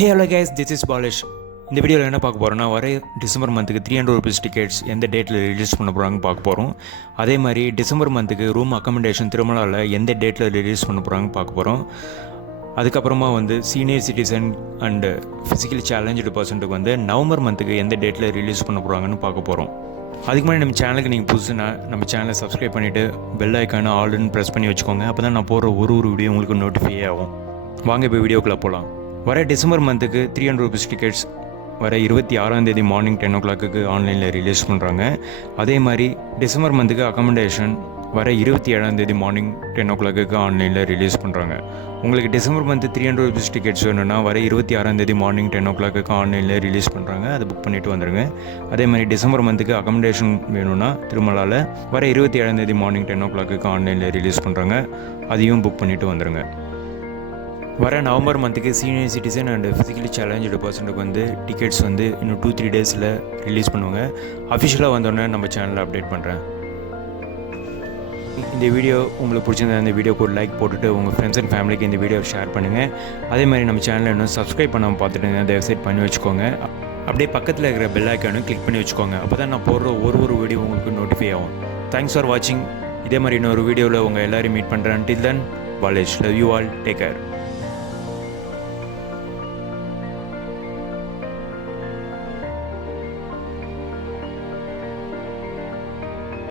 Hey hello guys, this is polish. இந்த வீடியோவில் என்ன பார்க்க போகிறோன்னா, வர டிசம்பர் மந்த்துக்கு 300 ருபீஸ் டிக்கெட்ஸ் எந்த டேட்டில் ரிலீஸ் பண்ண போகிறாங்கன்னு பார்க்க போகிறோம். அதே மாதிரி டிசம்பர் மந்த்துக்கு ரூம் அக்கமடேஷன் திருமலாவில் எந்த டேட்டில் ரிலீஸ் பண்ண போகிறாங்கன்னு பார்க்க போகிறோம். அதுக்கப்புறமா senior citizen and physically challenged பர்சன்ட்டுக்கு நவம்பர் மந்த்துக்கு எந்த டேட்டில் ரிலீஸ் பண்ண போகிறாங்கன்னு பார்க்க போகிறோம். அதுக்கு முன்னாடி நம்ம சேனலுக்கு நீங்கள் புதுசுனா நம்ம சேனலை சப்ஸ்கிரைப் பண்ணிவிட்டு பெல் ஐக்கான ஆல்னு ப்ரெஸ் பண்ணி வச்சுக்கோங்க. அப்போ தான் நான் போடுற ஒரு வீடியோ உங்களுக்கு நோட்டிஃபை ஆகும். வாங்க இப்போ வீடியோக்குள்ளே போகலாம். வர டிசம்பர் மந்த்துக்கு 300 ருபீஸ் டிக்கெட்ஸ் வர 26 மார்னிங் 10 o'clock ஆன்லைனில் ரிலீஸ் பண்ணுறாங்க. அதே மாதிரி டிசம்பர் மந்த்துக்கு அக்கமடேஷன் வர 27 மார்னிங் 10 o'clock ஆன்லைனில் ரிலீஸ் பண்ணுறாங்க. உங்களுக்கு டிசம்பர் மந்த்து 300 ருபீஸ் டிக்கெட்ஸ் வேணும்னா வர 26 மார்னிங் 10 o'clock ஆன்லைனில் ரிலீஸ் பண்ணுறாங்க. அதை புக் பண்ணிவிட்டு வந்துடுங்க. அதே மாதிரி டிசம்பர் மந்த்துக்கு அக்கமடேஷன் வேணும்னா திருமலாவில் வர 27 மார்னிங் 10 o'clock ஆன்லைனில் ரிலீஸ் பண்ணுறாங்க. அதையும் புக் பண்ணிவிட்டு வந்துடுங்க. வர நவம்பர் மந்த்துக்கு senior citizen and physically challenged பர்சன்ட்டுக்கு டிக்கெட்ஸ் இன்னும் 2-3 டேஸில் ரிலீஸ் பண்ணுவாங்க. அஃபிஷியலாக வந்தோடனே நம்ம சேனலில் அப்டேட் பண்ணுறேன். இந்த வீடியோ உங்களுக்கு பிடிச்சிருந்தா இந்த வீடியோக்கு ஒரு லைக் போட்டுட்டு உங்கள் ஃப்ரெண்ட்ஸ் அண்ட் ஃபேமிலிக்கு இந்த வீடியோ ஷேர் பண்ணுங்கள். அதே மாதிரி நம்ம சேனலை இன்னும் சப்ஸ்கிரைப் பண்ணாமல் பார்த்துட்டு தயவுசெய்து பண்ணி வச்சுக்கோங்க. அப்படியே பக்கத்தில் இருக்கிற பெல் ஐக்கானும் கிளிக் பண்ணி வச்சுக்கோங்க. அப்போ தான் நான் போடுற ஒரு வீடியோ உங்களுக்கு நோட்டிஃபை ஆகும். தேங்க்ஸ் ஃபார் வாட்சிங். இதே மாதிரி இன்னொரு வீடியோவில் உங்கள் எல்லோரும் மீட் பண்ணுறேன். Until then, Balesh. Love you all. Take care.